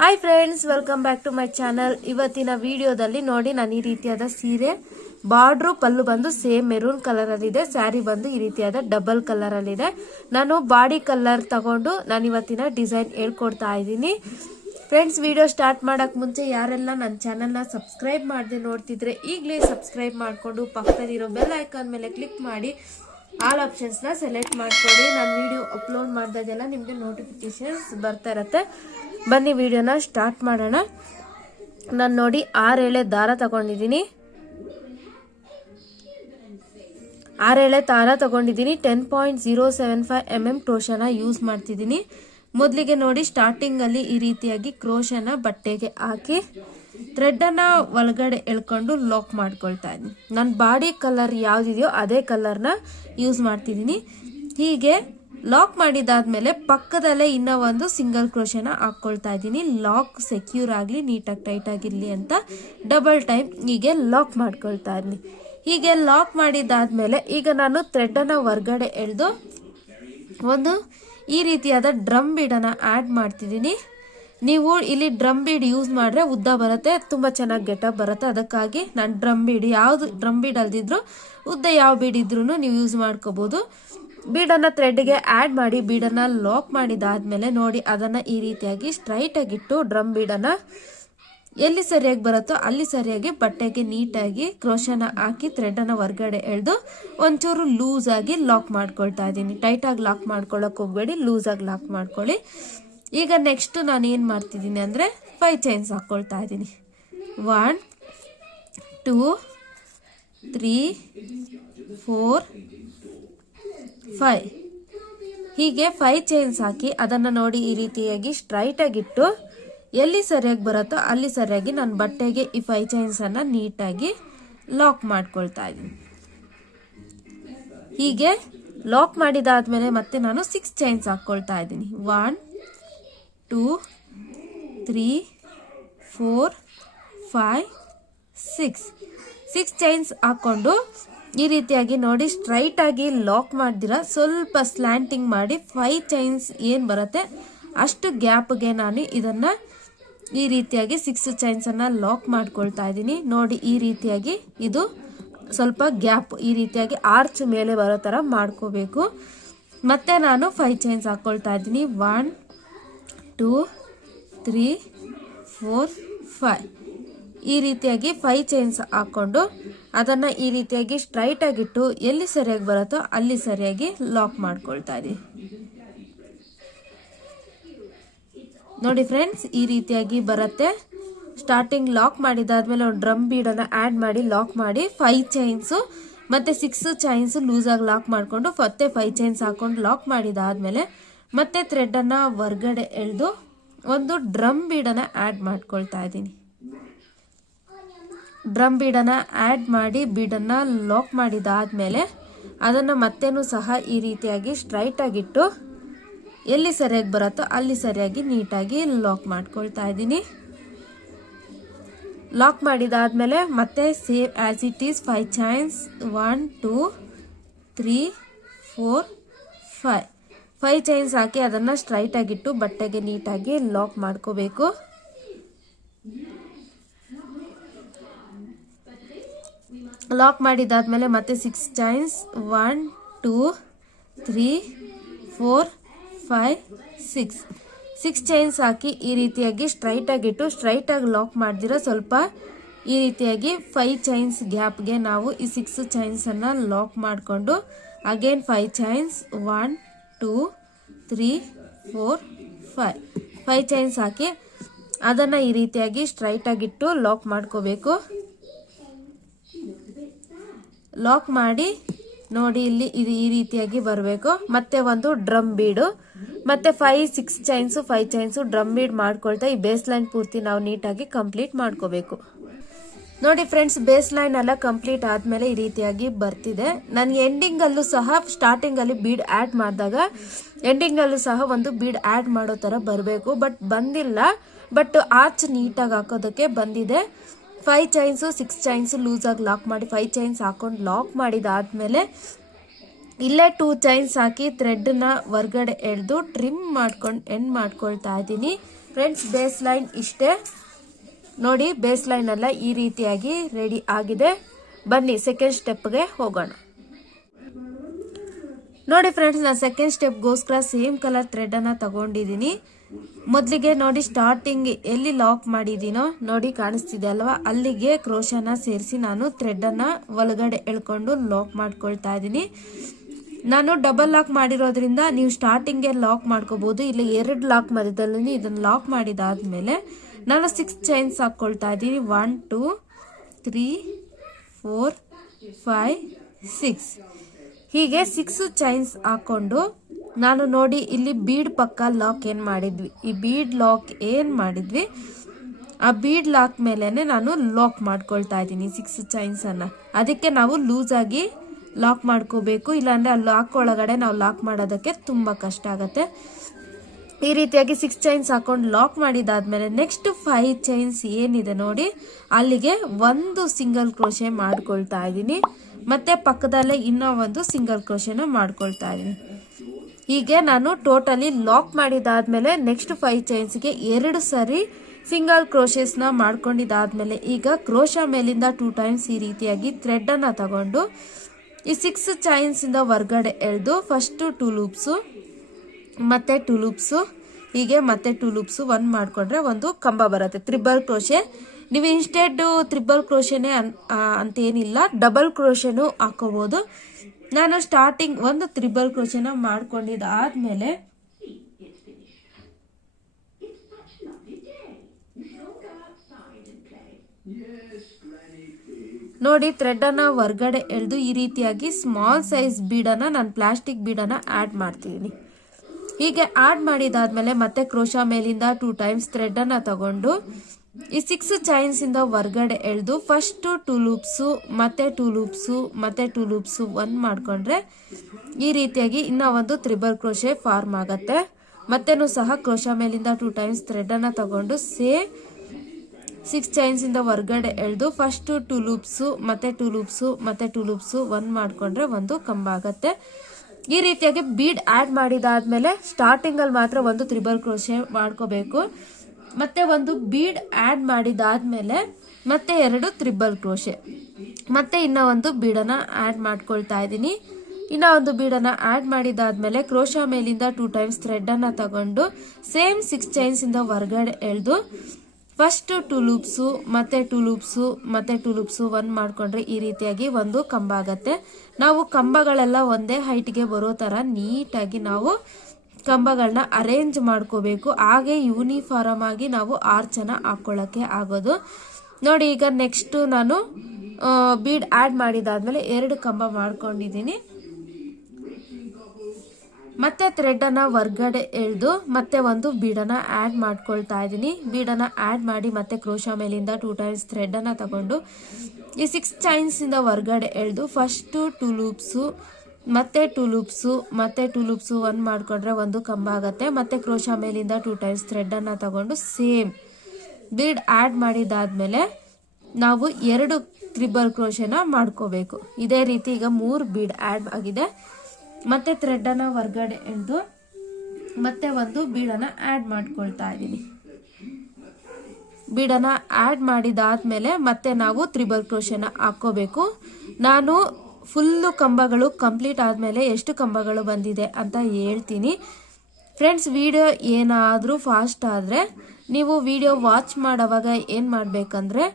Hi friends, welcome back to my channel. ಇವತ್ತಿನ ವಿಡಿಯೋದಲ್ಲಿ ನೋಡಿ ನಾನು ಈ ರೀತಿಯಾದ ಸೀರೆ ಬಾರ್ಡ್ರು ಪಲ್ಲು ಬಂದು ಸೇಮ್ ಮೆರೂನ್ ಕಲರ್ ಅಲ್ಲಿ ಇದೆ. ಸ್ಯಾರಿ ಬಂದು ಈ ರೀತಿಯಾದ ಡಬಲ್ ಕಲರ್ ಅಲ್ಲಿ ಇದೆ. ನಾನು ಬಾಡಿ ಕಲರ್ ತಗೊಂಡು ನಾನು ಇವತ್ತಿನ ಡಿಸೈನ್ ಹೇಳ್ಕೊಡ್ತಾ ಇದ್ದೀನಿ. ಫ್ರೆಂಡ್ಸ್, ವಿಡಿಯೋ ಸ್ಟಾರ್ಟ್ ಮಾಡಕ್ ಮುಂಚೆ ಯಾರೆಲ್ಲ ನನ್ನ ಚಾನಲ್ನ ಸಬ್ಸ್ಕ್ರೈಬ್ ಮಾಡದೆ ನೋಡ್ತಿದ್ರೆ ಈಗಲೇ ಸಬ್ಸ್ಕ್ರೈಬ್ ಮಾಡಿಕೊಂಡು ಪಕ್ಕದಲ್ಲಿರೋ ಬೆಲ್ ಐಕಾನ್ ಮೇಲೆ ಕ್ಲಿಕ್ ಮಾಡಿ ಆಲ್ ಆಪ್ಷನ್ಸ್ನ ಸೆಲೆಕ್ಟ್ ಮಾಡ್ಕೊಳ್ಳಿ. ನಾನು ವಿಡಿಯೋ ಅಪ್ಲೋಡ್ ಮಾಡಿದಾಗೆಲ್ಲ ನಿಮಗೆ ನೋಟಿಫಿಕೇಶನ್ಸ್ ಬರ್ತಾ ಇರತ್ತೆ. ಬನ್ನಿ ವಿಡಿಯೋನ ಸ್ಟಾರ್ಟ್ ಮಾಡೋಣ. ನಾನು ನೋಡಿ 6 ಎಳೆ ದಾರ ತಗೊಂಡಿದ್ದೀನಿ. 10.075 mm ಕ್ರೋಶನ ಯೂಸ್ ಮಾಡ್ತಿದ್ದೀನಿ. ಮೊದಲಿಗೆ ನೋಡಿ ಸ್ಟಾರ್ಟಿಂಗ್ ಅಲ್ಲಿ ಈ ರೀತಿಯಾಗಿ ಕ್ರೋಶನ ಬಟ್ಟೆಗೆ ಹಾಕಿ ಥ್ರೆಡ್ ಅನ್ನ ಒಳಗಡೆ ಎಳ್ಕೊಂಡು ಲಾಕ್ ಮಾಡ್ಕೊಳ್ತಾ ಇದ್ದೀನಿ. ನನ್ನ ಬಾಡಿ ಕಲರ್ ಯಾವ್ದಿದೆಯೋ ಅದೇ ಕಲರ್ನ ಯೂಸ್ ಮಾಡ್ತಿದ್ದೀನಿ. ಹೀಗೆ ಲಾಕ್ ಮಾಡಿದಾದ್ಮೇಲೆ ಪಕ್ಕದಲ್ಲೇ ಇನ್ನೂ ಒಂದು ಸಿಂಗಲ್ ಕ್ರೋಶನ ಹಾಕೊಳ್ತಾ ಇದ್ದೀನಿ. ಲಾಕ್ ಸೆಕ್ಯೂರ್ ಆಗಲಿ, ನೀಟಾಗಿ ಟೈಟ್ ಆಗಿರಲಿ ಅಂತ ಡಬಲ್ ಟೈಮ್ ಹೀಗೆ ಲಾಕ್ ಮಾಡ್ಕೊಳ್ತಾ ಇದ್ದೀನಿ. ಹೀಗೆ ಲಾಕ್ ಮಾಡಿದಾದ್ಮೇಲೆ ಈಗ ನಾನು ಥ್ರೆಡ್ ಅನ್ನ ಹೊರಗಡೆ ಎಳೆದು ಒಂದು ಈ ರೀತಿಯಾದ ಡ್ರಮ್ ಬೀಡನ್ನ ಆ್ಯಡ್ ಮಾಡ್ತಿದ್ದೀನಿ. ನೀವು ಇಲ್ಲಿ ಡ್ರಮ್ ಬೀಡ್ ಯೂಸ್ ಮಾಡಿದ್ರೆ ಉದ್ದ ಬರುತ್ತೆ, ತುಂಬ ಚೆನ್ನಾಗಿ ಗೆಟಪ್ ಬರುತ್ತೆ. ಅದಕ್ಕಾಗಿ ನಾನು ಡ್ರಮ್ ಬೀಡ್ ಯಾವುದು ಡ್ರಮ್ ಬೀಡ್ ಅಲ್ದಿದ್ರು ಉದ್ದ ಯಾವ ಬೀಡ್ ಇದ್ರೂ ನೀವು ಯೂಸ್ ಮಾಡ್ಕೋಬಹುದು. ಬೀಡನ್ನು ಥ್ರೆಡ್ಗೆ ಆ್ಯಡ್ ಮಾಡಿ ಬೀಡನ್ನು ಲಾಕ್ ಮಾಡಿದಾದ್ಮೇಲೆ ನೋಡಿ ಅದನ್ನು ಈ ರೀತಿಯಾಗಿ ಸ್ಟ್ರೈಟ್ ಆಗಿಟ್ಟು ಡ್ರಮ್ ಬೀಡನ್ನು ಎಲ್ಲಿ ಸರಿಯಾಗಿ ಬರುತ್ತೋ ಅಲ್ಲಿ ಸರಿಯಾಗಿ ಬಟ್ಟೆಗೆ ನೀಟಾಗಿ ಕ್ರೋಶನ ಹಾಕಿ ಥ್ರೆಡನ್ನು ಹೊರಗಡೆ ಎಳೆದು ಒಂಚೂರು ಲೂಸ್ ಆಗಿ ಲಾಕ್ ಮಾಡ್ಕೊಳ್ತಾ ಇದ್ದೀನಿ. ಟೈಟಾಗಿ ಲಾಕ್ ಮಾಡ್ಕೊಳ್ಳೋಕೆ ಹೋಗಬೇಡಿ, ಲೂಸಾಗಿ ಲಾಕ್ ಮಾಡ್ಕೊಳ್ಳಿ. ಈಗ ನೆಕ್ಸ್ಟ್ ನಾನು ಏನು ಮಾಡ್ತಿದ್ದೀನಿ ಅಂದರೆ 5 ಚೈನ್ಸ್ ಹಾಕ್ಕೊಳ್ತಾ ಇದ್ದೀನಿ. 1 2 3 4 5 ಹೀಗೆ 5 ಚೈನ್ಸ್ ಹಾಕಿ ಅದನ್ನು ನೋಡಿ ಈ ರೀತಿಯಾಗಿ ಸ್ಟ್ರೈಟ್ ಆಗಿಟ್ಟು ಎಲ್ಲಿ ಸರಿಯಾಗಿ ಬರುತ್ತೋ ಅಲ್ಲಿ ಸರಿಯಾಗಿ ನಾನು ಬಟ್ಟೆಗೆ ಈ 5 ಚೈನ್ಸನ್ನು ನೀಟಾಗಿ ಲಾಕ್ ಮಾಡ್ಕೊಳ್ತಾ ಇದ್ದೀನಿ. ಹೀಗೆ ಲಾಕ್ ಮಾಡಿದಾದ್ಮೇಲೆ ಮತ್ತೆ ನಾನು 6 ಚೈನ್ಸ್ ಹಾಕ್ಕೊಳ್ತಾ ಇದ್ದೀನಿ. 1 2 3 4 5 6 ಚೈನ್ಸ್ ಹಾಕ್ಕೊಂಡು ಈ ರೀತಿಯಾಗಿ ನೋಡಿ ಸ್ಟ್ರೈಟ್ ಆಗಿ ಲಾಕ್ ಮಾಡ್ದಿರ ಸ್ವಲ್ಪ ಸ್ಲ್ಯಾಂಟಿಂಗ್ ಮಾಡಿ 5 ಚೈನ್ಸ್ ಏನು ಬರುತ್ತೆ ಅಷ್ಟು ಗ್ಯಾಪ್ಗೆ ನಾನು ಇದನ್ನ ಈ ರೀತಿಯಾಗಿ 6 ಚೈನ್ಸನ್ನು ಲಾಕ್ ಮಾಡ್ಕೊಳ್ತಾ ಇದ್ದೀನಿ. ನೋಡಿ ಈ ರೀತಿಯಾಗಿ ಇದು ಸ್ವಲ್ಪ ಗ್ಯಾಪ್ ಈ ರೀತಿಯಾಗಿ ಆರ್ಚ್ ಮೇಲೆ ಬರೋ ಥರ ಮಾಡ್ಕೋಬೇಕು. ಮತ್ತೆ ನಾನು 5 ಚೈನ್ಸ್ ಹಾಕ್ಕೊಳ್ತಾ ಇದ್ದೀನಿ. 1 2 3 4 5 ಈ ರೀತಿಯಾಗಿ 5 ಚೈನ್ಸ್ ಹಾಕ್ಕೊಂಡು ಅದನ್ನು ಈ ರೀತಿಯಾಗಿ ಸ್ಟ್ರೈಟ್ ಆಗಿಟ್ಟು ಎಲ್ಲಿ ಸರಿಯಾಗಿ ಬರುತ್ತೋ ಅಲ್ಲಿ ಸರಿಯಾಗಿ ಲಾಕ್ ಮಾಡ್ಕೊಳ್ತಾ ಇದ್ದೀನಿ. ನೋಡಿ ಫ್ರೆಂಡ್ಸ್, ಈ ರೀತಿಯಾಗಿ ಬರುತ್ತೆ. ಸ್ಟಾರ್ಟಿಂಗ್ ಲಾಕ್ ಮಾಡಿದಾದ್ಮೇಲೆ ಒಂದು ಡ್ರಮ್ ಬೀಡನ್ನು ಆ್ಯಡ್ ಮಾಡಿ ಲಾಕ್ ಮಾಡಿ 5 ಚೈನ್ಸು ಮತ್ತು 6 ಚೈನ್ಸು ಲೂಸಾಗಿ ಲಾಕ್ ಮಾಡಿಕೊಂಡು ಮತ್ತೆ 5 ಚೈನ್ಸ್ ಹಾಕ್ಕೊಂಡು ಲಾಕ್ ಮಾಡಿದಾದ್ಮೇಲೆ ಮತ್ತೆ ಥ್ರೆಡನ್ನು ಹೊರಗಡೆ ಎಳೆದು ಒಂದು ಡ್ರಮ್ ಬೀಡನ್ನು ಆ್ಯಡ್ ಮಾಡ್ಕೊಳ್ತಾ ಇದ್ದೀನಿ. ಡ್ರಮ್ ಬೀಡನ್ನು ಆ್ಯಡ್ ಮಾಡಿ ಬೀಡನ್ನು ಲಾಕ್ ಮಾಡಿದಾದ್ಮೇಲೆ ಅದನ್ನು ಮತ್ತೇನೂ ಸಹ ಈ ರೀತಿಯಾಗಿ ಸ್ಟ್ರೈಟ್ ಆಗಿಟ್ಟು ಎಲ್ಲಿ ಸರಿಯಾಗಿ ಬರುತ್ತೋ ಅಲ್ಲಿ ಸರಿಯಾಗಿ ನೀಟಾಗಿ ಲಾಕ್ ಮಾಡ್ಕೊಳ್ತಾ ಇದ್ದೀನಿ. ಲಾಕ್ ಮಾಡಿದಾದ್ಮೇಲೆ ಮತ್ತೆ same as it is 5 chains 1 2 3 4 5 chains ಹಾಕಿ ಅದನ್ನು ಸ್ಟ್ರೈಟ್ ಆಗಿಟ್ಟು ಬಟ್ಟೆಗೆ ನೀಟಾಗಿ ಲಾಕ್ ಮಾಡ್ಕೋಬೇಕು. ಲಾಕ್ ಮಾಡಿದಾದ್ಮೇಲೆ ಮತ್ತೆ 6 ಚೈನ್ಸ್ 1 2 3 4 5 6 ಚೈನ್ಸ್ ಹಾಕಿ ಈ ರೀತಿಯಾಗಿ ಸ್ಟ್ರೈಟ್ ಆಗಿಟ್ಟು ಸ್ಟ್ರೈಟ್ ಆಗಿ ಲಾಕ್ ಮಾಡ್ದಿರ ಸ್ವಲ್ಪ ಈ ರೀತಿಯಾಗಿ 5 ಚೈನ್ಸ್ ಗ್ಯಾಪ್ಗೆ ನಾವು ಈ 6 ಚೈನ್ಸ್ ಅನ್ನ ಲಾಕ್ ಮಾಡಿಕೊಂಡು ಅಗೇನ್ 5 ಚೈನ್ಸ್ 1 2 3 4 5 ಚೈನ್ಸ್ ಹಾಕಿ ಅದನ್ನ ಈ ರೀತಿಯಾಗಿ ಸ್ಟ್ರೈಟ್ ಆಗಿಟ್ಟು ಲಾಕ್ ಮಾಡ್ಕೋಬೇಕು. ಲಾಕ್ ಮಾಡಿ ನೋಡಿ ಇಲ್ಲಿ ಇದು ಈ ರೀತಿಯಾಗಿ ಬರಬೇಕು. ಮತ್ತೆ ಒಂದು ಡ್ರಮ್ ಬೀಡು ಮತ್ತೆ 6 ಚೈನ್ಸು 5 ಚೈನ್ಸು ಡ್ರಮ್ ಬೀಡ್ ಮಾಡ್ಕೊಳ್ತಾ ಈ ಬೇಸ್ ಲೈನ್ ಪೂರ್ತಿ ನಾವು ನೀಟಾಗಿ ಕಂಪ್ಲೀಟ್ ಮಾಡ್ಕೋಬೇಕು. ನೋಡಿ ಫ್ರೆಂಡ್ಸ್, ಬೇಸ್ ಲೈನ್ ಎಲ್ಲ ಕಂಪ್ಲೀಟ್ ಆದ್ಮೇಲೆ ಈ ರೀತಿಯಾಗಿ ಬರ್ತಿದೆ. ನನಗೆ ಎಂಡಿಂಗ್ ಅಲ್ಲೂ ಸಹ ಸ್ಟಾರ್ಟಿಂಗ್ ಅಲ್ಲಿ ಬೀಡ್ ಆಡ್ ಮಾಡಿದಾಗ ಎಂಡಿಂಗ್ ಅಲ್ಲೂ ಸಹ ಒಂದು ಬೀಡ್ ಆಡ್ ಮಾಡೋ ತರ ಬರಬೇಕು, ಬಟ್ ಬಂದಿಲ್ಲ. ಬಟ್ ಆರ್ಚ್ ನೀಟಾಗಿ ಹಾಕೋದಕ್ಕೆ ಬಂದಿದೆ. 5 ಚೈನ್ಸು 6 ಚೈನ್ಸು ಲೂಸಾಗಿ ಲಾಕ್ ಮಾಡಿ 5 ಚೈನ್ಸ್ ಹಾಕೊಂಡು ಲಾಕ್ ಮಾಡಿದಾದ್ಮೇಲೆ ಇಲ್ಲೇ 2 ಚೈನ್ಸ್ ಹಾಕಿ ಥ್ರೆಡ್ನ ಹೊರ್ಗಡೆ ಎಳೆದು ಟ್ರಿಮ್ ಮಾಡ್ಕೊಂಡು ಎಂಡ್ ಮಾಡ್ಕೊಳ್ತಾ ಇದ್ದೀನಿ ಫ್ರೆಂಡ್ಸ್. ಬೇಸ್ ಲೈನ್ ಇಷ್ಟೇ ನೋಡಿ, ಬೇಸ್ ಲೈನ್ ಎಲ್ಲ ಈ ರೀತಿಯಾಗಿ ರೆಡಿ ಆಗಿದೆ. ಬನ್ನಿ ಸೆಕೆಂಡ್ ಸ್ಟೆಪ್ಗೆ ಹೋಗೋಣ. ನೋಡಿ ಫ್ರೆಂಡ್ಸ್, ನಾನು ಸೆಕೆಂಡ್ ಸ್ಟೆಪ್ಗೋಸ್ಕರ ಸೇಮ್ ಕಲರ್ ಥ್ರೆಡ್ ಅನ್ನ ತಗೊಂಡಿದ್ದೀನಿ. ಮೊದಲಿಗೆ ನೋಡಿ ಸ್ಟಾರ್ಟಿಂಗ್ ಎಲ್ಲಿ ಲಾಕ್ ಮಾಡಿದ್ದೀನೋ ನೋಡಿ ಕಾಣಿಸ್ತಿದೆ ಅಲ್ವಾ, ಅಲ್ಲಿಗೆ ಕ್ರೋಶನ ಸೇರಿಸಿ ನಾನು ಥ್ರೆಡ್ ಅನ್ನ ಒಳಗಡೆ ಎಳ್ಕೊಂಡು ಲಾಕ್ ಮಾಡ್ಕೊಳ್ತಾ ಇದ್ದೀನಿ. ನಾನು ಡಬಲ್ ಲಾಕ್ ಮಾಡಿರೋದ್ರಿಂದ ನೀವು ಸ್ಟಾರ್ಟಿಂಗ್ಗೆ ಲಾಕ್ ಮಾಡ್ಕೋಬಹುದು. ಇಲ್ಲಿ 2 ಲಾಕ್ ಮಧ್ಯದಲ್ಲಿ ಇದನ್ನು ಲಾಕ್ ಮಾಡಿದಾದ್ಮೇಲೆ ನಾನು 6 ಚೈನ್ಸ್ ಹಾಕೊಳ್ತಾ ಇದ್ದೀನಿ. 1 2 3 4 5 6 ಹೀಗೆ 6 ಚೈನ್ಸ್ ಹಾಕೊಂಡು ನಾನು ನೋಡಿ ಇಲ್ಲಿ ಬೀಡ್ ಪಕ್ಕ ಲಾಕ್ ಏನ್ ಮಾಡಿದ್ವಿ, ಈ ಬೀಡ್ ಲಾಕ್ ಏನ್ ಮಾಡಿದ್ವಿ ಆ ಬೀಡ್ ಲಾಕ್ ಮೇಲೆನೆ ನಾನು ಲಾಕ್ ಮಾಡ್ಕೊಳ್ತಾ ಇದ್ದೀನಿ 6 ಚೈನ್ಸ್ ಅನ್ನ. ಅದಕ್ಕೆ ನಾವು ಲೂಸ್ ಆಗಿ ಲಾಕ್ ಮಾಡ್ಕೋಬೇಕು, ಇಲ್ಲಾಂದ್ರೆ ಆ ಲಾಕ್ ಒಳಗಡೆ ನಾವು ಲಾಕ್ ಮಾಡೋದಕ್ಕೆ ತುಂಬಾ ಕಷ್ಟ ಆಗತ್ತೆ. ಈ ರೀತಿಯಾಗಿ 6 ಚೈನ್ಸ್ ಹಾಕೊಂಡು ಲಾಕ್ ಮಾಡಿದಾದ್ಮೇಲೆ ನೆಕ್ಸ್ಟ್ 5 ಚೈನ್ಸ್ ಏನಿದೆ ನೋಡಿ ಅಲ್ಲಿಗೆ ಒಂದು ಸಿಂಗಲ್ ಕ್ರೋಶೆ ಮಾಡ್ಕೊಳ್ತಾ ಇದ್ದೀನಿ. ಮತ್ತೆ ಪಕ್ಕದಲ್ಲೇ ಇನ್ನೂ ಒಂದು ಸಿಂಗಲ್ ಕ್ರೋಶೆನ ಮಾಡ್ಕೊಳ್ತಾ ಇದ್ದೀನಿ. ಹೀಗೆ ನಾನು ಟೋಟಲಿ ಲಾಕ್ ಮಾಡಿದಾದ್ಮೇಲೆ ನೆಕ್ಸ್ಟ್ 5 ಚೈನ್ಸ್ಗೆ 2 ಸರಿ ಸಿಂಗಲ್ ಕ್ರೋಶೆಸ್ ನ ಮಾಡ್ಕೊಂಡಿದ್ದಾದ್ಮೇಲೆ ಈಗ ಕ್ರೋಶ ಮೇಲಿಂದ 2 ಟೈಮ್ಸ್ ಈ ರೀತಿಯಾಗಿ ಥ್ರೆಡ್ ಅನ್ನ ತಗೊಂಡು ಈ 6 ಚೈನ್ಸ್ ಇಂದ ಹೊರ್ಗಡೆ ಎಳೆದು ಫಸ್ಟ್ 2 ಲೂಪ್ಸ್ ಮತ್ತೆ 2 ಲೂಪ್ಸ್ ಹೀಗೆ ಮತ್ತೆ 2 ಲೂಪ್ಸ್ 1 ಮಾಡ್ಕೊಂಡ್ರೆ ಒಂದು ಕಂಬ ಬರುತ್ತೆ. ತ್ರಿಬಲ್ ಕ್ರೋಶೆ ನೀವು ಇನ್ಸ್ಟೆಡ್ ತ್ರಿಬಲ್ ಕ್ರೋಶೆನೆ ಅಂತೇನಿಲ್ಲ, ಡಬಲ್ ಕ್ರೋಶೆನೂ ಹಾಕೋಬಹುದು. ನಾನು ಸ್ಟಾರ್ಟಿಂಗ್ ಒಂದು ತ್ರಿಬಲ್ ಕ್ರೋಶೆನ ಮಾಡ್ಕೊಂಡಿದ್ದಾದ್ಮೇಲೆ ನೋಡಿ ಥ್ರೆಡ್ ಅನ್ನ ಹೊರ್ಗಡೆ ಎಳೆದು ಈ ರೀತಿಯಾಗಿ ಸ್ಮಾಲ್ ಸೈಜ್ ಬೀಡನ್ನ ನಾನು ಪ್ಲಾಸ್ಟಿಕ್ ಬೀಡನ್ನ ಆಡ್ ಮಾಡ್ತಿದ್ದೀನಿ. ಹೀಗೆ ಆಡ್ ಮಾಡಿದಾದ್ಮೇಲೆ ಮತ್ತೆ ಕ್ರೋಶ ಮೇಲಿಂದ 2 ಟೈಮ್ಸ್ ಥ್ರೆಡ್ ಅನ್ನ ತಗೊಂಡು ಈ 6 ಚೈನ್ಸ್ ಇಂದ ಹೊರ್ಗಡೆ ಎಳೆದು ಫಸ್ಟ್ 2 ಲೂಪ್ಸ್ ಮತ್ತೆ 2 ಲೂಪ್ಸ್ ಮತ್ತೆ 2 ಲೂಪ್ಸ್ 1 ಮಾಡ್ಕೊಂಡ್ರೆ ಈ ರೀತಿಯಾಗಿ ಇನ್ನ ಒಂದು ತ್ರಿಬಲ್ ಕ್ರೋಶೆ ಫಾರ್ಮ್ ಆಗತ್ತೆ. ಮತ್ತೆನೂ ಸಹ ಕ್ರೋಶ ಮೇಲಿಂದ 2 ಟೈಮ್ಸ್ ಥ್ರೆಡ್ ಅನ್ನ ತಗೊಂಡು ಸೇಮ್ 6 ಚೈನ್ಸ್ ಇಂದ ಹೊರ್ಗಡೆ ಎಳೆದು ಫಸ್ಟ್ 2 ಲೂಪ್ಸ್ ಮತ್ತೆ 2 ಲೂಪ್ಸ್ ಮತ್ತೆ 2 ಲೂಪ್ಸ್ 1 ಮಾಡ್ಕೊಂಡ್ರೆ ಒಂದು ಕಂಬ ಆಗತ್ತೆ. ಈ ರೀತಿಯಾಗಿ ಬೀಡ್ ಆಡ್ ಮಾಡಿದಾದ್ಮೇಲೆ ಸ್ಟಾರ್ಟಿಂಗ್ ಅಲ್ಲಿ ಮಾತ್ರ ಒಂದು ತ್ರಿಬಲ್ ಕ್ರೋಶೆ ಮಾಡ್ಕೋಬೇಕು. ಮತ್ತೆ ಒಂದು ಬೀಡ್ ಆಡ್ ಮಾಡಿದಾದ್ಮೇಲೆ ಮತ್ತೆ 2 ತ್ರಿಬಲ್ ಕ್ರೋಶೆ ಮತ್ತೆ ಇನ್ನ ಒಂದು ಬೀಡನ್ನ ಆಡ್ ಮಾಡ್ಕೊಳ್ತಾ ಇದ್ದೀನಿ. ಇನ್ನ ಒಂದು ಬೀಡನ್ನ ಆಡ್ ಮಾಡಿದಾದ್ಮೇಲೆ ಕ್ರೋಶ ಮೇಲಿಂದ 2 ಟೈಮ್ಸ್ ಥ್ರೆಡ್ ಅನ್ನ ತಗೊಂಡು ಸೇಮ್ 6 ಚೈನ್ಸ್ ಇಂದ ಹೊರಗಡೆ ಎಳೆದು ಫಸ್ಟ್ 2 ಲೂಪ್ಸ್ ಮತ್ತೆ 2 ಲೂಪ್ಸ್ ಮತ್ತೆ 2 ಲೂಪ್ಸ್ 1 ಮಾಡ್ಕೊಂಡ್ರೆ ಈ ರೀತಿಯಾಗಿ ಒಂದು ಕಂಬ ಆಗತ್ತೆ. ನಾವು ಕಂಬಗಳೆಲ್ಲ ಒಂದೇ ಹೈಟ್ಗೆ ಬರೋ ತರ ನೀಟಾಗಿ ನಾವು ಕಂಬಗಳನ್ನ ಅರೇಂಜ್ ಮಾಡ್ಕೋಬೇಕು. ಹಾಗೆ ಯೂನಿಫಾರ್ಮ್ ಆಗಿ ನಾವು ಆರ್ಚನ್ನ ಹಾಕೊಳ್ಳಕ್ಕೆ ಆಗೋದು. ನೋಡಿ ಈಗ ನೆಕ್ಸ್ಟ್ ನಾನು ಬೀಡ್ ಆಡ್ ಮಾಡಿದಾದ್ಮೇಲೆ 2 ಕಂಬ ಮಾಡ್ಕೊಂಡಿದ್ದೀನಿ. ಮತ್ತೆ ಥ್ರೆಡ್ ಅನ್ನ ಹೊರ್ಗಡೆ ಎಳೆದು ಮತ್ತೆ ಒಂದು ಬೀಡನ್ನ ಆಡ್ ಮಾಡ್ಕೊಳ್ತಾ ಇದ್ದೀನಿ. ಬೀಡನ್ನ ಆಡ್ ಮಾಡಿ ಮತ್ತೆ ಕ್ರೋಶ ಮೇಲಿಂದ 2 ಟೈಮ್ಸ್ ಥ್ರೆಡ್ ಅನ್ನ ತಗೊಂಡು ಈ 6 ಚೈನ್ಸ್ ಇಂದ ಹೊರ್ಗಡೆ ಎಳೆದು ಫಸ್ಟ್ 2 ಲೂಪ್ಸ್ ಮತ್ತೆ 2 ಲೂಪ್ಸ್ ಮತ್ತೆ 2 ಲೂಪ್ಸ್ 1 ಮಾಡ್ಕೊಂಡ್ರೆ ಒಂದು ಕಂಬ ಆಗತ್ತೆ. ಮತ್ತೆ ಕ್ರೋಶ ಮೇಲಿಂದ 2 ಟೈಮ್ಸ್ ಥ್ರೆಡ್ ಅನ್ನ ತಗೊಂಡು ಸೇಮ್ ಬೀಡ್ ಆಡ್ ಮಾಡಿದಾದ್ಮೇಲೆ ನಾವು 2 ತ್ರಿಬಲ್ ಕ್ರೋಶೆನ ಮಾಡ್ಕೋಬೇಕು. ಇದೇ ರೀತಿ ಈಗ 3 ಬೀಡ್ ಆಡ್ ಆಗಿದೆ. ಮತ್ತೆ ಥ್ರೆಡ್ ಅನ್ನ ಹೊರ್ಗಡೆ ಎಳೆದು ಮತ್ತೆ ಒಂದು ಬೀಡನ್ನ ಆಡ್ ಮಾಡ್ಕೊಳ್ತಾ ಇದ್ದೀನಿ. ಬೀಡನ್ನ ಆಡ್ ಮಾಡಿದಾದ್ಮೇಲೆ ಮತ್ತೆ ನಾವು ತ್ರಿಬಲ್ ಕ್ರೋಶೆನ ಹಾಕೋಬೇಕು. ನಾನು ಫುಲ್ಲು ಕಂಬಗಳು ಕಂಪ್ಲೀಟ್ ಆದ್ಮೇಲೆ ಎಷ್ಟು ಕಂಬಗಳು ಬಂದಿದೆ ಅಂತ ಹೇಳ್ತೀನಿ. ಫ್ರೆಂಡ್ಸ್, ವಿಡಿಯೋ ಏನಾದರೂ ಫಾಸ್ಟ್ ಆದರೆ ನೀವು ವಿಡಿಯೋ ವಾಚ್ ಮಾಡೋವಾಗ ಏನು ಮಾಡಬೇಕಂದ್ರೆ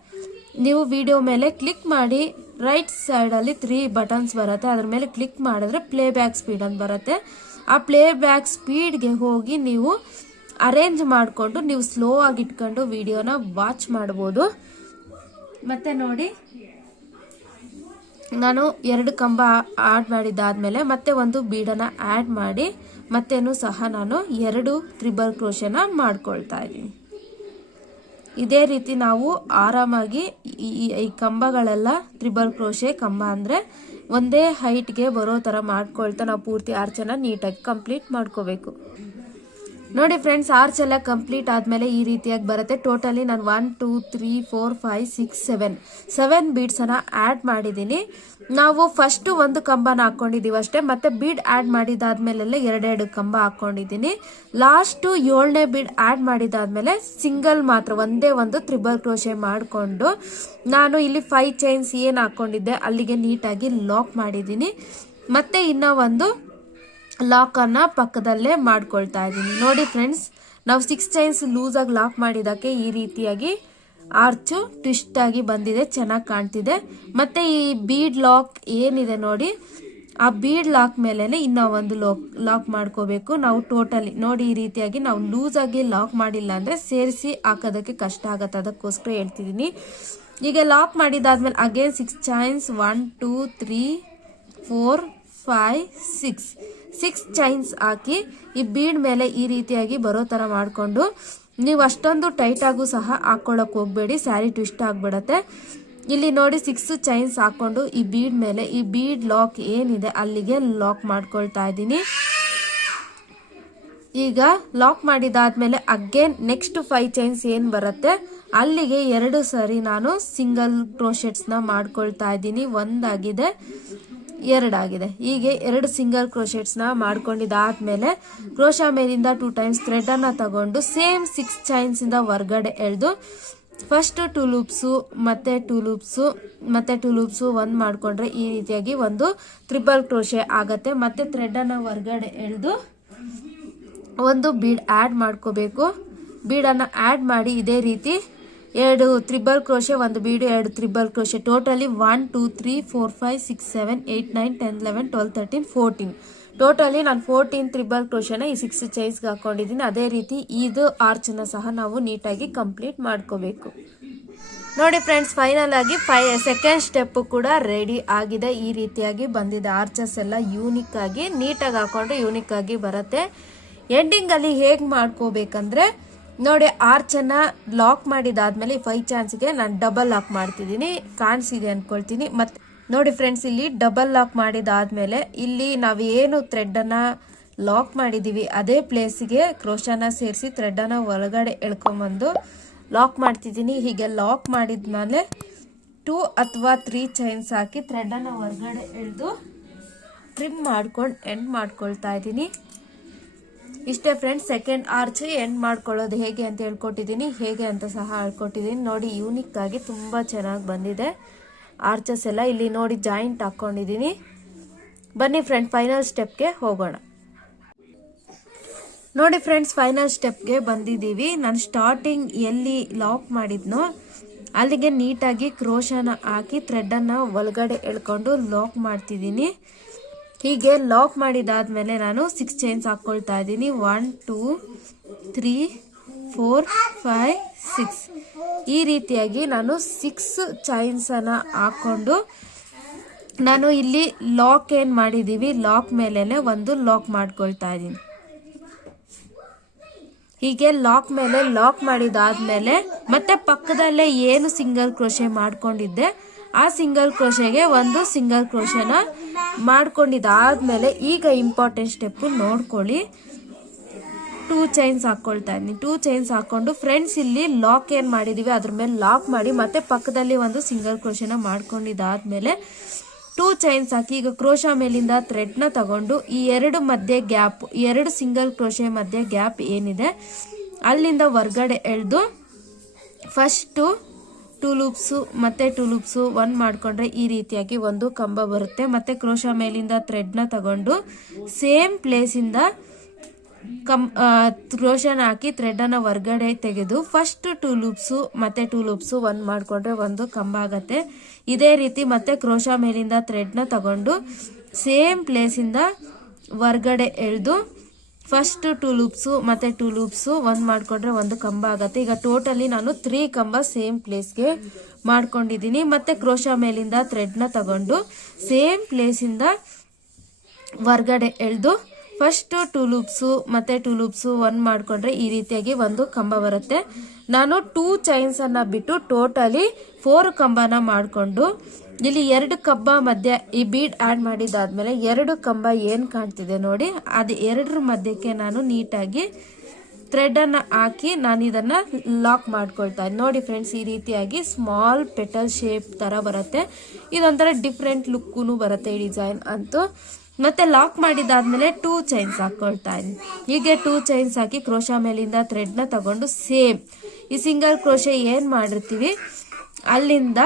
ನೀವು ವಿಡಿಯೋ ಮೇಲೆ ಕ್ಲಿಕ್ ಮಾಡಿ ರೈಟ್ ಸೈಡಲ್ಲಿ 3 ಬಟನ್ಸ್ ಬರುತ್ತೆ, ಅದ್ರ ಮೇಲೆ ಕ್ಲಿಕ್ ಮಾಡಿದ್ರೆ ಪ್ಲೇ ಬ್ಯಾಕ್ ಸ್ಪೀಡ್ ಅಂತ ಬರುತ್ತೆ. ಆ ಪ್ಲೇ ಬ್ಯಾಕ್ ಸ್ಪೀಡ್ಗೆ ಹೋಗಿ ನೀವು ಅರೇಂಜ್ ಮಾಡಿಕೊಂಡು ನೀವು ಸ್ಲೋ ಆಗಿ ಇಟ್ಕೊಂಡು ವಿಡಿಯೋನ ವಾಚ್ ಮಾಡ್ಬೋದು. ಮತ್ತೆ ನೋಡಿ ನಾನು 2 ಕಂಬ ಆಡ್ ಮಾಡಿದಾದ್ಮೇಲೆ ಮತ್ತೆ ಒಂದು ಬೀಡನ್ನ ಆಡ್ ಮಾಡಿ ಮತ್ತೇನು ಸಹ ನಾನು 2 ತ್ರಿಬಲ್ ಕ್ರೋಶೆನ ಮಾಡ್ಕೊಳ್ತಾ ಇದ್ದೀನಿ. ಇದೇ ರೀತಿ ನಾವು ಆರಾಮಾಗಿ ಈ ಕಂಬಗಳೆಲ್ಲ ತ್ರಿಬಲ್ ಕ್ರೋಶೆ ಕಂಬ ಅಂದ್ರೆ ಒಂದೇ ಹೈಟ್ಗೆ ಬರೋ ತರ ಮಾಡ್ಕೊಳ್ತಾ ನಾವು ಪೂರ್ತಿ ಆರ್ಚನ್ನ ನೀಟಾಗಿ ಕಂಪ್ಲೀಟ್ ಮಾಡ್ಕೋಬೇಕು. ನೋಡಿ ಫ್ರೆಂಡ್ಸ್, ಆರ್ಚ್ ಎಲ್ಲ ಕಂಪ್ಲೀಟ್ ಆದ್ಮೇಲೆ ಈ ರೀತಿಯಾಗಿ ಬರುತ್ತೆ. ಟೋಟಲಿ ನಾನು 1 2 3 4 5 6 7 ಬೀಡ್ಸ್ ಅನ್ನ ಆಡ್ ಮಾಡಿದೀನಿ. ನಾವು ಫಸ್ಟ್ ಒಂದು ಕಂಬನ ಹಾಕೊಂಡಿದೀವಿ ಅಷ್ಟೇ, ಮತ್ತೆ ಬೀಡ್ ಆಡ್ ಮಾಡಿದಾದ್ಮೇಲೆ ಎರಡೆರಡು ಕಂಬ ಹಾಕೊಂಡಿದೀನಿ. ಲಾಸ್ಟ್ 7ನೇ ಬೀಡ್ ಆಡ್ ಮಾಡಿದಾದ್ಮೇಲೆ ಸಿಂಗಲ್ ಮಾತ್ರ ಒಂದೇ ಒಂದು ತ್ರಿಬಲ್ ಕ್ರೋಶೆ ಮಾಡಿಕೊಂಡು ನಾನು ಇಲ್ಲಿ 5 ಚೈನ್ಸ್ ಏನ್ ಹಾಕೊಂಡಿದ್ದೆ ಅಲ್ಲಿಗೆ ನೀಟಾಗಿ ಲಾಕ್ ಮಾಡಿದೀನಿ. ಮತ್ತೆ ಇನ್ನ ಒಂದು ಲಾಕ್ ಅನ್ನ ಪಕ್ಕದಲ್ಲೇ ಮಾಡ್ಕೊಳ್ತಾ ಇದ್ದೀನಿ. ನೋಡಿ ಫ್ರೆಂಡ್ಸ್, ನಾವು 6 ಚೈನ್ಸ್ ಲೂಸ್ ಆಗಿ ಲಾಕ್ ಮಾಡಿದಕ್ಕೆ ಈ ರೀತಿಯಾಗಿ ಆರ್ಚು ಟ್ವಿಸ್ಟ್ ಆಗಿ ಬಂದಿದೆ, ಚೆನ್ನಾಗಿ ಕಾಣ್ತಿದೆ. ಮತ್ತೆ ಈ ಬೀಡ್ ಲಾಕ್ ಏನಿದೆ ನೋಡಿ, ಆ ಬೀಡ್ ಲಾಕ್ ಮೇಲೆನೆ ಇನ್ನ ಒಂದು ಲಾಕ್ ಮಾಡ್ಕೋಬೇಕು ನಾವು. ಟೋಟಲಿ ನೋಡಿ ಈ ರೀತಿಯಾಗಿ ನಾವು ಲೂಸ್ ಆಗಿ ಲಾಕ್ ಮಾಡಿಲ್ಲ ಅಂದ್ರೆ ಸೇರಿಸಿ ಹಾಕೋದಕ್ಕೆ ಕಷ್ಟ ಆಗತ್ತೆ, ಅದಕ್ಕೋಸ್ಕರ ಹೇಳ್ತಿದ್ದೀನಿ. ಈಗ ಲಾಕ್ ಮಾಡಿದಾದ್ಮೇಲೆ ಅಗೇನ್ 6 ಚೈನ್ಸ್ 1 2 3 4 5 6 ಚೈನ್ಸ್ ಹಾಕಿ ಈ ಬೀಡ್ ಮೇಲೆ ಈ ರೀತಿಯಾಗಿ ಬರೋ ತರ ಮಾಡ್ಕೊಂಡು, ನೀವು ಅಷ್ಟೊಂದು ಟೈಟ್ ಆಗು ಸಹ ಹಾಕೊಳ್ಳಕ್ ಹೋಗ್ಬೇಡಿ, ಸ್ಯಾರಿ ಟ್ವಿಸ್ಟ್ ಆಗ್ಬಿಡತ್ತೆ. ಇಲ್ಲಿ ನೋಡಿ 6 ಚೈನ್ಸ್ ಹಾಕೊಂಡು ಈ ಬೀಡ್ ಮೇಲೆ ಈ ಬೀಡ್ ಲಾಕ್ ಏನಿದೆ ಅಲ್ಲಿಗೆ ಲಾಕ್ ಮಾಡ್ಕೊಳ್ತಾ ಇದ್ದೀನಿ. ಈಗ ಲಾಕ್ ಮಾಡಿದಾದ್ಮೇಲೆ ಅಗೇನ್ ನೆಕ್ಸ್ಟ್ 5 ಚೈನ್ಸ್ ಏನ್ ಬರುತ್ತೆ ಅಲ್ಲಿಗೆ 2 ಸರಿ ನಾನು ಸಿಂಗಲ್ ಕ್ರೋಶೆಟ್ಸ್ ನ ಮಾಡ್ಕೊಳ್ತಾ ಇದ್ದೀನಿ. ಒಂದಾಗಿದೆ, 2 ಆಗಿದೆ. ಹೀಗೆ 2 ಸಿಂಗಲ್ ಕ್ರೋಶೆಟ್ಸ್ ನ ಮಾಡ್ಕೊಂಡಿದ್ದಾದ್ಮೇಲೆ ಕ್ರೋಶಾ ಮೇಲಿಂದ 2 ಟೈಮ್ಸ್ ಥ್ರೆಡ್ ಅನ್ನ ತಗೊಂಡು ಸೇಮ್ 6 ಚೈನ್ಸ್ ಇಂದ ಹೊರಗಡೆ ಎಳೆದು ಫಸ್ಟ್ 2 ಲೂಪ್ಸು ಮತ್ತೆ 2 ಲೂಪ್ಸು ಮತ್ತೆ 2 ಲೂಪ್ಸು ಒಂದ್ ಮಾಡ್ಕೊಂಡ್ರೆ ಈ ರೀತಿಯಾಗಿ ಒಂದು ಟ್ರಿಬಲ್ ಕ್ರೋಶೆ ಆಗತ್ತೆ. ಮತ್ತೆ ಥ್ರೆಡ್ ಅನ್ನ ಹೊರಗಡೆ ಎಳೆದು ಒಂದು ಬೀಡ್ ಆಡ್ ಮಾಡ್ಕೋಬೇಕು. ಬೀಡನ್ನ ಆಡ್ ಮಾಡಿ ಇದೇ ರೀತಿ 2 ತ್ರಿಬಲ್ ಕ್ರೋಶೆ, ಒಂದು ಬೀಡು, 2 ತ್ರಿಬಲ್ ಕ್ರೋಶೆ, ಟೋಟಲಿ 1 2 3 4 5 6 7 8 9 10 11 12 13 14 ಟೋಟಲಿ ನಾನು 14 ತ್ರಿಬಲ್ ಕ್ರೋಶೆನ ಈ 6 ಚೈನ್ಸ್ಗೆ ಹಾಕೊಂಡಿದ್ದೀನಿ. ಅದೇ ರೀತಿ ಇದು ಆರ್ಚನ್ನ ಸಹ ನಾವು ನೀಟಾಗಿ ಕಂಪ್ಲೀಟ್ ಮಾಡ್ಕೋಬೇಕು. ನೋಡಿ ಫ್ರೆಂಡ್ಸ್, ಫೈನಲ್ ಆಗಿ ಸೆಕೆಂಡ್ ಸ್ಟೆಪ್ ಕೂಡ ರೆಡಿ ಆಗಿದೆ. ಈ ರೀತಿಯಾಗಿ ಬಂದಿದೆ. ಆರ್ಚಸ್ ಎಲ್ಲ ಯೂನಿಕ್ ಆಗಿ ನೀಟಾಗಿ ಹಾಕೊಂಡ್ರೆ ಯೂನಿಕ್ ಆಗಿ ಬರುತ್ತೆ. ಎಂಡಿಂಗ್ ಅಲ್ಲಿ ಹೇಗ್ ಮಾಡ್ಕೋಬೇಕಂದ್ರೆ ನೋಡಿ, ಆರ್ಚ್ ಅನ್ನ ಲಾಕ್ ಮಾಡಿದಾದ್ಮೇಲೆ 5 ಚಾನ್ಸ್ಗೆ ನಾನು ಡಬಲ್ ಲಾಕ್ ಮಾಡ್ತಿದ್ದೀನಿ, ಕಾಣಿಸಿದೆ ಅನ್ಕೊಳ್ತೀನಿ. ಮತ್ತೆ ನೋಡಿ ಫ್ರೆಂಡ್ಸ್, ಇಲ್ಲಿ ಡಬಲ್ ಲಾಕ್ ಮಾಡಿದಾದ್ಮೇಲೆ ಇಲ್ಲಿ ನಾವೇನು ಥ್ರೆಡ್ ಅನ್ನ ಲಾಕ್ ಮಾಡಿದೀವಿ ಅದೇ ಪ್ಲೇಸ್ಗೆ ಕ್ರೋಶಾನ ಸೇರಿಸಿ ಥ್ರೆಡ್ ಅನ್ನ ಒಳಗಡೆ ಎಳ್ಕೊಂಬಂದು ಲಾಕ್ ಮಾಡ್ತಿದ್ದೀನಿ. ಹೀಗೆ ಲಾಕ್ ಮಾಡಿದ್ಮೇಲೆ 2 ಅಥವಾ 3 ಚೈನ್ಸ್ ಹಾಕಿ ಥ್ರೆಡ್ ಅನ್ನ ಹೊರಗಡೆ ಎಳೆದು ಟ್ರಿಮ್ ಮಾಡ್ಕೊಂಡು ಎಂಡ್ ಮಾಡ್ಕೊಳ್ತಾ ಇದ್ದೀನಿ. ಇಷ್ಟೇ ಫ್ರೆಂಡ್ಸ್, ಸೆಕೆಂಡ್ ಆರ್ಚ್ ಎಂಡ್ ಮಾಡ್ಕೊಳ್ಳೋದು ಹೇಗೆ ಅಂತ ಹೇಳ್ಕೊಟ್ಟಿದ್ದೀನಿ, ಹೇಗೆ ಅಂತ ಸಹ ಹೇಳ್ಕೊಟ್ಟಿದ್ದೀನಿ. ನೋಡಿ, ಯೂನಿಕ್ ಆಗಿ ತುಂಬಾ ಚೆನ್ನಾಗಿ ಬಂದಿದೆ ಆರ್ಚಸ್ ಎಲ್ಲ. ಇಲ್ಲಿ ನೋಡಿ ಜಾಯಿಂಟ್ ಹಾಕೊಂಡಿದ್ದೀನಿ. ಬನ್ನಿ ಫ್ರೆಂಡ್, ಫೈನಲ್ ಸ್ಟೆಪ್ಗೆ ಹೋಗೋಣ. ನೋಡಿ ಫ್ರೆಂಡ್ಸ್, ಫೈನಲ್ ಸ್ಟೆಪ್ಗೆ ಬಂದಿದ್ದೀವಿ. ನಾನು ಸ್ಟಾರ್ಟಿಂಗ್ ಎಲ್ಲಿ ಲಾಕ್ ಮಾಡಿದ್ನೋ ಅಲ್ಲಿಗೆ ನೀಟಾಗಿ ಕ್ರೋಶಾನ ಹಾಕಿ ಥ್ರೆಡ್ ಅನ್ನ ಒಳಗಡೆ ಎಳ್ಕೊಂಡು ಲಾಕ್ ಮಾಡ್ತಿದ್ದೀನಿ. ಹೀಗೆ ಲಾಕ್ ಮಾಡಿದಾದ್ಮೇಲೆ ನಾನು 6 ಚೈನ್ಸ್ ಹಾಕೊಳ್ತಾ ಇದ್ದೀನಿ. 1 2 3 4 5 6 ಈ ರೀತಿಯಾಗಿ ನಾನು 6 ಚೈನ್ಸ್ ಅನ್ನ ಹಾಕೊಂಡು ನಾನು ಇಲ್ಲಿ ಲಾಕ್ ಏನ್ ಮಾಡಿದೀವಿ ಲಾಕ್ ಮೇಲೆನೆ ಒಂದು ಲಾಕ್ ಮಾಡ್ಕೊಳ್ತಾ ಇದ್ದೀನಿ. ಹೀಗೆ ಲಾಕ್ ಮೇಲೆ ಲಾಕ್ ಮಾಡಿದಾದ್ಮೇಲೆ ಮತ್ತೆ ಪಕ್ಕದಲ್ಲೇ ಏನು ಸಿಂಗಲ್ ಕ್ರೋಶೆ ಮಾಡ್ಕೊಂಡಿದ್ದೆ ಆ ಸಿಂಗಲ್ ಕ್ರೋಶೆಗೆ ಒಂದು ಸಿಂಗಲ್ ಕ್ರೋಶೆನ ಮಾಡ್ಕೊಂಡಿದ್ದಾದ್ಮೇಲೆ ಈಗ ಇಂಪಾರ್ಟೆಂಟ್ ಸ್ಟೆಪ್ ನೋಡ್ಕೊಳ್ಳಿ. 2 ಚೈನ್ಸ್ ಹಾಕೊಳ್ತಾ ಇದ್ದೀನಿ. 2 ಚೈನ್ಸ್ ಹಾಕೊಂಡು ಫ್ರೆಂಡ್ಸ್ ಇಲ್ಲಿ ಲಾಕ್ ಏನ್ ಮಾಡಿದೀವಿ ಅದ್ರ ಮೇಲೆ ಲಾಕ್ ಮಾಡಿ ಮತ್ತೆ ಪಕ್ಕದಲ್ಲಿ ಒಂದು ಸಿಂಗಲ್ ಕ್ರೋಶೆನ ಮಾಡ್ಕೊಂಡಿದ್ದಾದ್ಮೇಲೆ 2 ಚೈನ್ಸ್ ಹಾಕಿ ಈಗ ಕ್ರೋಶಾ ಮೇಲಿಂದ ಥ್ರೆಡ್ ನ ತಗೊಂಡು ಈ 2 ಮಧ್ಯೆ ಗ್ಯಾಪ್, 2 ಸಿಂಗಲ್ ಕ್ರೋಶೆ ಮಧ್ಯೆ ಗ್ಯಾಪ್ ಏನಿದೆ ಅಲ್ಲಿಂದ ಹೊರಗಡೆ ಎಳೆದು ಫಸ್ಟ್ 2 ಲೂಪ್ಸು ಮತ್ತೆ 2 ಲೂಪ್ಸು ಒಂದ್ ಮಾಡ್ಕೊಂಡ್ರೆ ಈ ರೀತಿಯಾಗಿ ಒಂದು ಕಂಬ ಬರುತ್ತೆ. ಮತ್ತೆ ಕ್ರೋಶಾ ಮೇಲಿಂದ ಥ್ರೆಡ್ ನ ತಗೊಂಡು ಸೇಮ್ ಪ್ಲೇಸ್ ಇಂದ ಕ್ರೋಶಾನ ಹಾಕಿ ಥ್ರೆಡ್ ಅನ್ನ ಹೊರಗಡೆ ತೆಗೆದು ಫಸ್ಟ್ 2 ಲೂಪ್ಸು ಮತ್ತೆ 2 ಲೂಪ್ಸು ಒಂದ್ ಮಾಡ್ಕೊಂಡ್ರೆ ಒಂದು ಕಂಬ ಆಗತ್ತೆ. ಇದೇ ರೀತಿ ಮತ್ತೆ ಕ್ರೋಶಾ ಮೇಲಿಂದ ಥ್ರೆಡ್ ನ ತಗೊಂಡು ಸೇಮ್ ಪ್ಲೇಸ್ ಇಂದ ಹೊರಗಡೆ ಎಳೆದು ಫಸ್ಟ್ 2 ಲೂಪ್ಸು ಮತ್ತೆ 2 ಲೂಪ್ಸು ಒಂದ್ ಮಾಡ್ಕೊಂಡ್ರೆ ಒಂದು ಕಂಬ ಆಗತ್ತೆ. ಈಗ ಟೋಟಲಿ ನಾನು 3 ಕಂಬ ಸೇಮ್ ಪ್ಲೇಸ್ಗೆ ಮಾಡ್ಕೊಂಡಿದ್ದೀನಿ. ಮತ್ತೆ ಕ್ರೋಶಾ ಮೇಲಿಂದ ಥ್ರೆಡ್ ನ ತಗೊಂಡು ಸೇಮ್ ಪ್ಲೇಸ್ ಇಂದ ಹೊರಗಡೆ ಎಳೆದು ಫಸ್ಟ್ 2 ಲೂಪ್ಸು ಮತ್ತೆ 2 ಲೂಪ್ಸು ಒಂದ್ ಮಾಡ್ಕೊಂಡ್ರೆ ಈ ರೀತಿಯಾಗಿ ಒಂದು ಕಂಬ ಬರುತ್ತೆ. ನಾನು 2 ಚೈನ್ಸ್ ಅನ್ನ ಬಿಟ್ಟು ಟೋಟಲಿ 4 ಕಂಬನ ಮಾಡ್ಕೊಂಡು ಇಲ್ಲಿ 2 ಕಂಬ ಮಧ್ಯೆ ಈ ಬೀಡ್ ಆಡ್ ಮಾಡಿದಾದ್ಮೇಲೆ 2 ಕಂಬ ಏನ್ ಕಾಣ್ತಿದೆ ನೋಡಿ, ಅದು 2 ಮಧ್ಯಕ್ಕೆ ನಾನು ನೀಟಾಗಿ ಥ್ರೆಡನ್ನು ಹಾಕಿ ನಾನು ಇದನ್ನು ಲಾಕ್ ಮಾಡ್ಕೊಳ್ತಾ ಇದ್ದೀನಿ. ನೋಡಿ ಫ್ರೆಂಡ್ಸ್, ಈ ರೀತಿಯಾಗಿ ಸ್ಮಾಲ್ ಪೆಟಲ್ ಶೇಪ್ ಥರ ಬರುತ್ತೆ. ಇದೊಂಥರ ಡಿಫ್ರೆಂಟ್ ಲುಕ್ಕೂ ಬರುತ್ತೆ ಈ ಡಿಸೈನ್ ಅಂತೂ. ಮತ್ತೆ ಲಾಕ್ ಮಾಡಿದಾದ್ಮೇಲೆ 2 ಚೈನ್ಸ್ ಹಾಕೊಳ್ತಾ ಇದ್ದೀನಿ. ಹೀಗೆ 2 ಚೈನ್ಸ್ ಹಾಕಿ ಕ್ರೋಶಾ ಮೇಲಿಂದ ಥ್ರೆಡ್ನ ತಗೊಂಡು ಸೇಮ್ ಈ ಸಿಂಗಲ್ ಕ್ರೋಶೆ ಏನು ಮಾಡಿರ್ತೀವಿ ಅಲ್ಲಿಂದ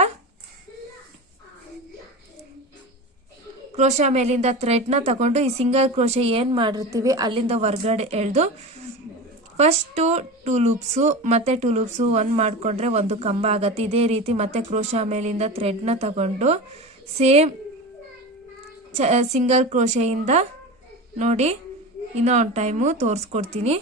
ಕ್ರೋಶಾ ಮೇಲಿಂದ ಥ್ರೆಡ್ನ ತಗೊಂಡು ಈ ಸಿಂಗಲ್ ಕ್ರೋಶೆ ಏನು ಮಾಡಿರ್ತೀವಿ ಅಲ್ಲಿಂದ ಹೊರ್ಗಡೆ ಎಳೆದು ಫಸ್ಟು 2 ಲೂಪ್ಸು ಮತ್ತೆ 2 ಲೂಪ್ಸು 1 ಮಾಡಿಕೊಂಡ್ರೆ ಒಂದು ಕಂಬ ಆಗತ್ತೆ. ಇದೇ ರೀತಿ ಮತ್ತೆ ಕ್ರೋಶಾ ಮೇಲಿಂದ ಥ್ರೆಡ್ನ ತಗೊಂಡು ಸೇಮ್ ಸಿಂಗಲ್ ಕ್ರೋಶೆಯಿಂದ ನೋಡಿ ಇನ್ನೂ ಒಂದು ಟೈಮು ತೋರಿಸ್ಕೊಡ್ತೀನಿ.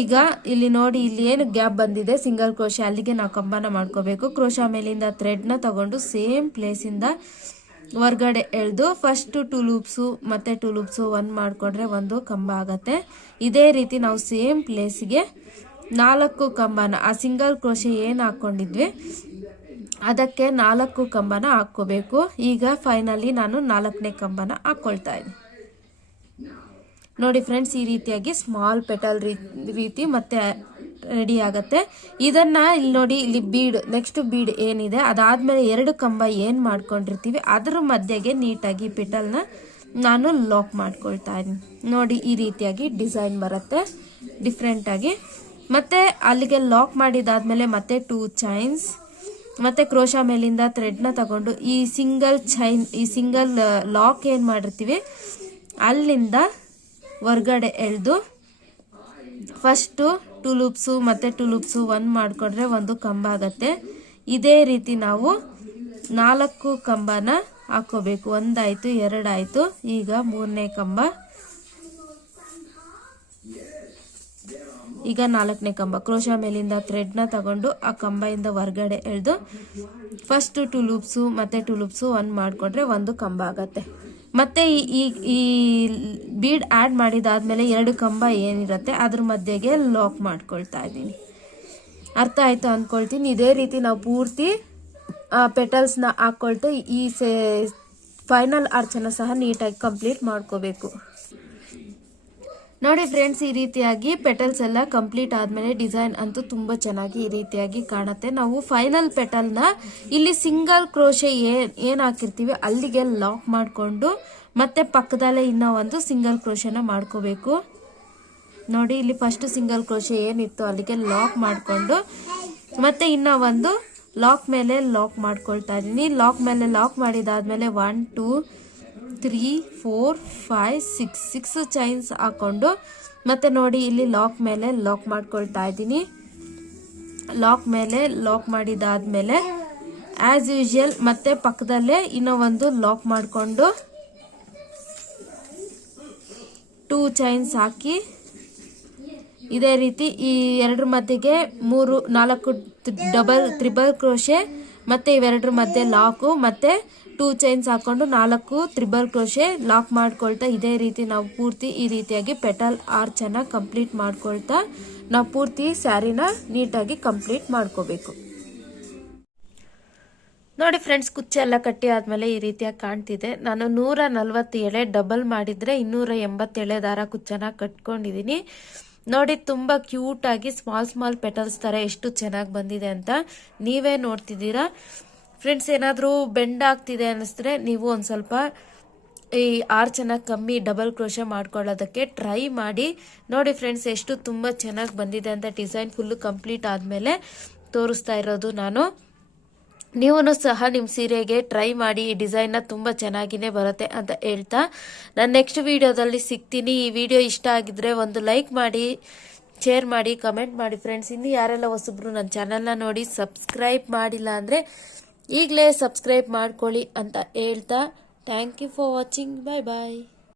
ಈಗ ಇಲ್ಲಿ ನೋಡಿ, ಇಲ್ಲಿ ಏನು ಗ್ಯಾಪ್ ಬಂದಿದೆ ಸಿಂಗಲ್ ಕ್ರೋಶೆ ಅಲ್ಲಿಗೆ ನಾವು ಕಂಬನ ಮಾಡ್ಕೋಬೇಕು. ಕ್ರೋಶಾ ಮೇಲಿಂದ ಥ್ರೆಡ್ನ ತಗೊಂಡು ಸೇಮ್ ಪ್ಲೇಸಿಂದ ಹೊರ್ಗಡೆ ಎಳೆದು ಫಸ್ಟ್ 2 ಲೂಪ್ಸು ಮತ್ತೆ 2 ಲೂಪ್ಸು 1 ಮಾಡಿಕೊಂಡ್ರೆ ಒಂದು ಕಂಬ ಆಗತ್ತೆ. ಇದೇ ರೀತಿ ನಾವು ಸೇಮ್ ಪ್ಲೇಸಿಗೆ 4 ಕಂಬನ ಆ ಸಿಂಗಲ್ ಕ್ರೋಶೆ ಏನು ಹಾಕ್ಕೊಂಡಿದ್ವಿ ಅದಕ್ಕೆ 4 ಕಂಬನ ಹಾಕ್ಕೋಬೇಕು. ಈಗ ಫೈನಲಿ ನಾನು 4ನೇ ಕಂಬನ ಹಾಕ್ಕೊಳ್ತಾ ಇದ್ದೀನಿ. ನೋಡಿ ಫ್ರೆಂಡ್ಸ್, ಈ ರೀತಿಯಾಗಿ ಸ್ಮಾಲ್ ಪೆಟಲ್ ರೀತಿ ಮತ್ತೆ ರೆಡಿ ಆಗತ್ತೆ. ಇದನ್ನ ಇಲ್ಲಿ ನೋಡಿ, ಇಲ್ಲಿ ಬೀಡ್ ನೆಕ್ಸ್ಟ್ ಬೀಡ್ ಏನಿದೆ ಅದಾದ್ಮೇಲೆ 2 ಕಂಬ ಏನು ಮಾಡ್ಕೊಂಡಿರ್ತೀವಿ ಅದ್ರ ಮಧ್ಯೆಗೆ ನೀಟಾಗಿ ಪೆಟಲ್ನ ನಾನು ಲಾಕ್ ಮಾಡ್ಕೊಳ್ತಾ ಇದ್ದೀನಿ. ನೋಡಿ ಈ ರೀತಿಯಾಗಿ ಡಿಸೈನ್ ಬರುತ್ತೆ ಡಿಫ್ರೆಂಟಾಗಿ. ಮತ್ತೆ ಅಲ್ಲಿಗೆ ಲಾಕ್ ಮಾಡಿದಾದ್ಮೇಲೆ ಮತ್ತೆ 2 ಚೈನ್ಸ್ ಮತ್ತೆ ಕ್ರೋಶಾ ಮೇಲಿಂದ ಥ್ರೆಡ್ನ ತಗೊಂಡು ಈ ಸಿಂಗಲ್ ಲಾಕ್ ಏನು ಮಾಡಿರ್ತೀವಿ ಅಲ್ಲಿಂದ ಹೊರ್ಗಡೆ ಎಳೆದು ಫಸ್ಟು 2 ಲೂಪ್ಸು ಮತ್ತೆ 2 ಲೂಪ್ಸು 1 ಮಾಡಿಕೊಂಡ್ರೆ ಒಂದು ಕಂಬ ಆಗತ್ತೆ. ಇದೇ ರೀತಿ ನಾವು 4 ಕಂಬನ ಹಾಕೋಬೇಕು. 1 ಆಯಿತು, 2 ಆಯಿತು, ಈಗ 3ನೇ ಕಂಬ, ಈಗ 4ನೇ ಕಂಬ. ಕ್ರೋಶಾ ಮೇಲಿಂದ ಥ್ರೆಡ್ನ ತಗೊಂಡು ಆ ಕಂಬದಿಂದ ಹೊರ್ಗಡೆ ಎಳೆದು ಫಸ್ಟ್ 2 ಲೂಪ್ಸು ಮತ್ತೆ 2 ಲೂಪ್ಸು 1 ಮಾಡಿಕೊಂಡ್ರೆ ಒಂದು ಕಂಬ ಆಗತ್ತೆ. ಮತ್ತೆ ಈ ಬೀಡ್ ಆ್ಯಡ್ ಮಾಡಿದಾದ್ಮೇಲೆ 2 ಕಂಬ ಏನಿರುತ್ತೆ ಅದ್ರ ಮಧ್ಯೆಗೆ ಲಾಕ್ ಮಾಡ್ಕೊಳ್ತಾ ಇದ್ದೀನಿ. ಅರ್ಥ ಆಯ್ತು ಅಂದ್ಕೊಳ್ತೀನಿ. ಇದೇ ರೀತಿ ನಾವು ಪೂರ್ತಿ ಪೆಟಲ್ಸ್ನ ಹಾಕ್ಕೊಳ್ತು ಈ ಫೈನಲ್ ಆರ್ಚನ್ನು ಸಹ ನೀಟಾಗಿ ಕಂಪ್ಲೀಟ್ ಮಾಡ್ಕೋಬೇಕು. ನೋಡಿ ಫ್ರೆಂಡ್ಸ್, ಈ ರೀತಿಯಾಗಿ ಪೆಟಲ್ಸ್ ಎಲ್ಲ ಕಂಪ್ಲೀಟ್ ಆದಮೇಲೆ ಡಿಸೈನ್ ಅಂತೂ ತುಂಬ ಚೆನ್ನಾಗಿ ಈ ರೀತಿಯಾಗಿ ಕಾಣುತ್ತೆ. ನಾವು ಫೈನಲ್ ಪೆಟಲ್ನ ಇಲ್ಲಿ ಸಿಂಗಲ್ ಕ್ರೋಶೆ ಏನು ಹಾಕಿರ್ತೀವಿ ಅಲ್ಲಿಗೆ ಲಾಕ್ ಮಾಡಿಕೊಂಡು ಮತ್ತೆ ಪಕ್ಕದಲ್ಲೇ ಇನ್ನೂ ಒಂದು ಸಿಂಗಲ್ ಕ್ರೋಶೆನ ಮಾಡ್ಕೋಬೇಕು. ನೋಡಿ, ಇಲ್ಲಿ ಫಸ್ಟ್ ಸಿಂಗಲ್ ಕ್ರೋಶೆ ಏನಿತ್ತು ಅಲ್ಲಿಗೆ ಲಾಕ್ ಮಾಡಿಕೊಂಡು ಮತ್ತೆ ಇನ್ನೂ ಒಂದು ಲಾಕ್ ಮೇಲೆ ಲಾಕ್ ಮಾಡ್ಕೊಳ್ತಾ ಇದ್ದೀನಿ. ಲಾಕ್ ಮೇಲೆ ಲಾಕ್ ಮಾಡಿದಾದ್ಮೇಲೆ 1 2 3 4 5 6 ಚೈನ್ಸ್ ಹಾಕೊಂಡು ಮತ್ತೆ ನೋಡಿ ಇಲ್ಲಿ ಲಾಕ್ ಮೇಲೆ ಲಾಕ್ ಮಾಡ್ಕೊಳ್ತಾ ಇದ್ದೀನಿ. ಲಾಕ್ ಮೇಲೆ ಲಾಕ್ ಮಾಡಿದಾದ್ಮೇಲೆ ಆಸ್ ಯೂಶುವಲ್ ಮತ್ತೆ ಪಕ್ಕದಲ್ಲೇ ಇನ್ನೂ ಒಂದು ಲಾಕ್ ಮಾಡಿಕೊಂಡು 2 ಚೈನ್ಸ್ ಹಾಕಿ ಇದೇ ರೀತಿ ಈ 2 ಮಧ್ಯೆಗೆ 4 ತ್ರಿಬಲ್ ಕ್ರೋಶೆ ಮತ್ತೆ ಇವೆರಡರ ಮಧ್ಯೆ ಲಾಕು ಮತ್ತೆ 2 ಚೈನ್ಸ್ ಹಾಕೊಂಡು 4 ತ್ರಿಬಲ್ ಕ್ರೋಶೆ ಲಾಕ್ ಮಾಡ್ಕೊಳ್ತಾ ಇದೇ ರೀತಿ ನಾವು ಪೂರ್ತಿ ಈ ರೀತಿಯಾಗಿ ಪೆಟಲ್ ಆರ್ಚನ್ನು ಕಂಪ್ಲೀಟ್ ಮಾಡ್ಕೊಳ್ತಾ ನಾವು ಪೂರ್ತಿ ಸ್ಯಾರಿನ ನೀಟಾಗಿ ಕಂಪ್ಲೀಟ್ ಮಾಡ್ಕೋಬೇಕು. ನೋಡಿ ಫ್ರೆಂಡ್ಸ್, ಕುಚ್ಚೆಲ್ಲ ಕಟ್ಟಿ ಆದಮೇಲೆ ಈ ರೀತಿಯಾಗಿ ಕಾಣ್ತಿದೆ. ನಾನು 140 ಎಳೆ ಡಬಲ್ ಮಾಡಿದರೆ 280 ಎಳೆ ದಾರ ಕುಚ್ಚನ್ನ ಕಟ್ಕೊಂಡಿದ್ದೀನಿ. ನೋಡಿ, ತುಂಬ ಕ್ಯೂಟಾಗಿ ಸ್ಮಾಲ್ ಪೆಟಲ್ಸ್ ಥರ ಎಷ್ಟು ಚೆನ್ನಾಗಿ ಬಂದಿದೆ ಅಂತ ನೀವೇ ನೋಡ್ತಿದ್ದೀರಾ. ಫ್ರೆಂಡ್ಸ್, ಏನಾದರೂ ಬೆಂಡ್ ಆಗ್ತಿದೆ ಅನ್ನಿಸಿದ್ರೆ ನೀವು ಒಂದು ಸ್ವಲ್ಪ ಈ ಆರ್ಚನ್ನ ಕಮ್ಮಿ ಡಬಲ್ ಕ್ರೋಶೆ ಮಾಡ್ಕೊಳ್ಳೋದಕ್ಕೆ ಟ್ರೈ ಮಾಡಿ. ನೋಡಿ ಫ್ರೆಂಡ್ಸ್, ಎಷ್ಟು ತುಂಬ ಚೆನ್ನಾಗಿ ಬಂದಿದೆ ಅಂತ ಡಿಸೈನ್ ಫುಲ್ಲು ಕಂಪ್ಲೀಟ್ ಆದಮೇಲೆ ತೋರಿಸ್ತಾ ಇರೋದು ನಾನು. ನೀವು ಸಹ ನಿಮ್ಮ ಸೀರೆಗೆ ಟ್ರೈ ಮಾಡಿ, ಈ ಡಿಸೈನ್ನ ತುಂಬ ಚೆನ್ನಾಗಿನೇ ಬರುತ್ತೆ ಅಂತ ಹೇಳ್ತಾ ನಾನು ನೆಕ್ಸ್ಟ್ ವಿಡಿಯೋದಲ್ಲಿ ಸಿಗ್ತೀನಿ. ಈ ವಿಡಿಯೋ ಇಷ್ಟ ಆಗಿದ್ರೆ ಒಂದು ಲೈಕ್ ಮಾಡಿ, ಶೇರ್ ಮಾಡಿ, ಕಮೆಂಟ್ ಮಾಡಿ ಫ್ರೆಂಡ್ಸ್. ಇನ್ನು ಯಾರೆಲ್ಲ ಹೊಸಬ್ರು ನನ್ನ ಚಾನಲ್ನ ನೋಡಿ ಸಬ್ಸ್ಕ್ರೈಬ್ ಮಾಡಿಲ್ಲ ಅಂದರೆ ಈಗಲೇ ಸಬ್ಸ್ಕ್ರೈಬ್ ಮಾಡ್ಕೊಳ್ಳಿ ಅಂತ ಹೇಳ್ತಾ thank you for watching. Bye bye.